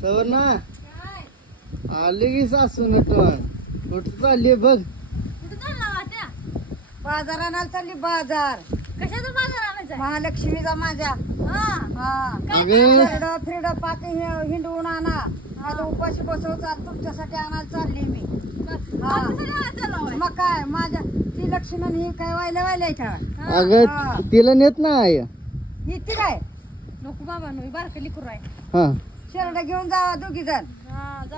सवर्णा आले की सासू नटवण कुठं चालली बघ. कुठे चालला वाट्या? बाजार आणायला चालली बाजार. कशाचा बाजार आणायचा? महालक्ष्मीचा माझ्या. अगं फिरड फिरड पाक हिंडवून आणा. माझं उपाशी बसवचा तुमच्यासाठी आणायला चालली मी. मग काय माझ्या ती लक्ष्मण ही काय वायला का? अगं तिला नेत नाही. ही ती काय नको बाबा नो बारकं लिकूर आहे. हा शेरडा घेऊन जावा दोघी जण.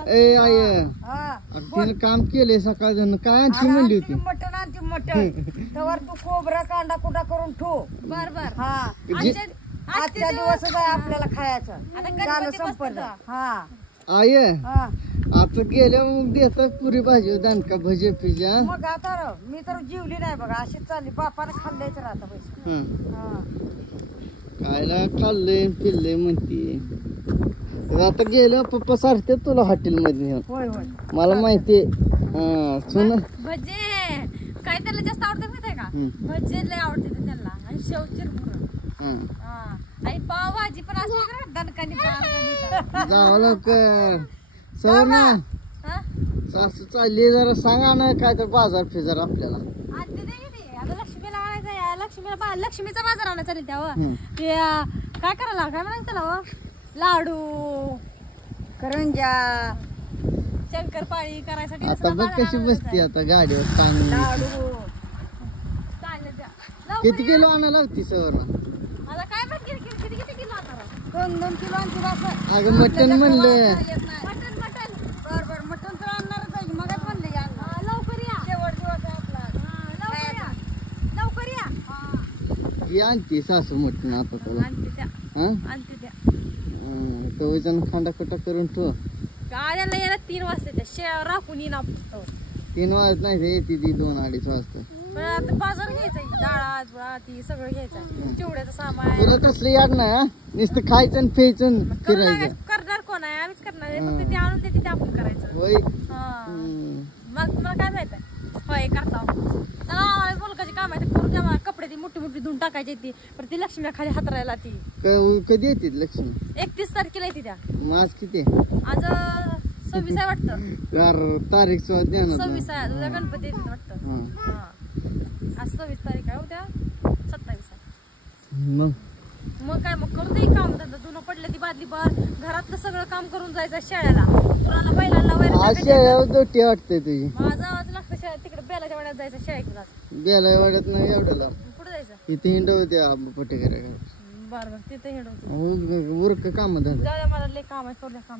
ए आय हा तिने काम केले सकाळ जण काय आणखी म्हणली होती. मटण आणती मटण. तर तू खोबरा कांदा कुटा करून ठेव. बर बर. हा आजच्या दिवस आपल्याला खायचं. झालं संपलं. हा आय हा आता गेल्या मग देतात पुरी भाजी दानका भजे फिजा. मग आता मी तर जीवली नाही बघा अशीच चालली. बापाने खाल्लंयच राहता पैसे. कायला खाल्लंय पिल्लंय म्हणते. आता गेल्या पप्पा सारखे तुला हॉटेल मध्ये नेऊन. होय होय मला माहितीये. सुन भजे काय त्याला जास्त आवडते माहिती आहे का? भजे लय आवडते त्याला आणि शेव चिरमुरं. आणि पाव भाजी पण असते ना दणकानी जावं लवकर. सवर्णा सासू चालली जरा सांगा ना काय तर बाजार फिजार आपल्याला. आता लक्ष्मीला आणायचं. लक्ष्मीला लक्ष्मीचा बाजार आणायचा चालेल तेव्हा काय करायला काय म्हणायचं त्याला? लाडू करंजा शंकरपाळी करायसाठी आता बघ कशी बसती आता गाडीवर ताण. लाडू किती किलो आणायला होती सवर्णा? आता काय माहिती किती किती किलो आता? 2-2 किलो आणतील असं. अगं मटण म्हणलं. मटन मटन बर बर मटण तर आणणारच आहे. मगच म्हणले या लवकर या. शेवट दिवस आहे आपला. लवकर या लवकर या. ही आणती सासू मटण आता तुला. आणते त्या हा आणते त्या तो वजन खांडा खुटा करून ठेव. गाड्याला यायला 3 वाजता त्या शेळ्या राखून येईन आपण. 3 वाजत नाही ते येते ती 2-2:30 वाजता. पण आता बाजार घ्यायचा डाळ ती सगळं घ्यायचं. चिवड्याचं सामान तुला तसलं याड नाही हा. नुसतं खायचं आणि प्यायचं आणि फिरायचं. करणार कोण आहे? आम्हीच करणार आहे. फक्त ते आणून देते ते आपण करायचं. होय. मग तुम्हाला काय माहित आहे? होय करता मुलकाची काम आहे ते करून द्या. कपडे ती मोठी मोठी धुवून टाकायची ती. पण ती लक्ष्मीला खाली हातरायला ती कधी येते लक्ष्मी? 31 तारखेला येते त्या. मग आज किती आहे? आज 26 आहे वाटतं. तारीख सुद्धा ध्यानात नाही. 26 आहे. उद्या गणपती येते वाटतं. हा. आज 26 तारीख आहे. उद्या 27 आहे. मग काय मग करून दे काम धंदा. धुणं पडले ती बादली भर घरातलं सगळं काम करून जायचं शेळ्याला. तुला बैलांना वैर आज शेळ्यावर दोटी वाटते तुझी. माझा आवाज लागतं तिकडे बेलाच्या वाड्यात जायचं शेळ्या. गेला वाटत नाही एवढ्याला. कुठे जायचं? इथे हिंडवते पटेकऱ्या. बरं तिथे हिंडवते. उरक काम धंदा. जाऊ द्या मला लय काम आहे. करू द्या काम.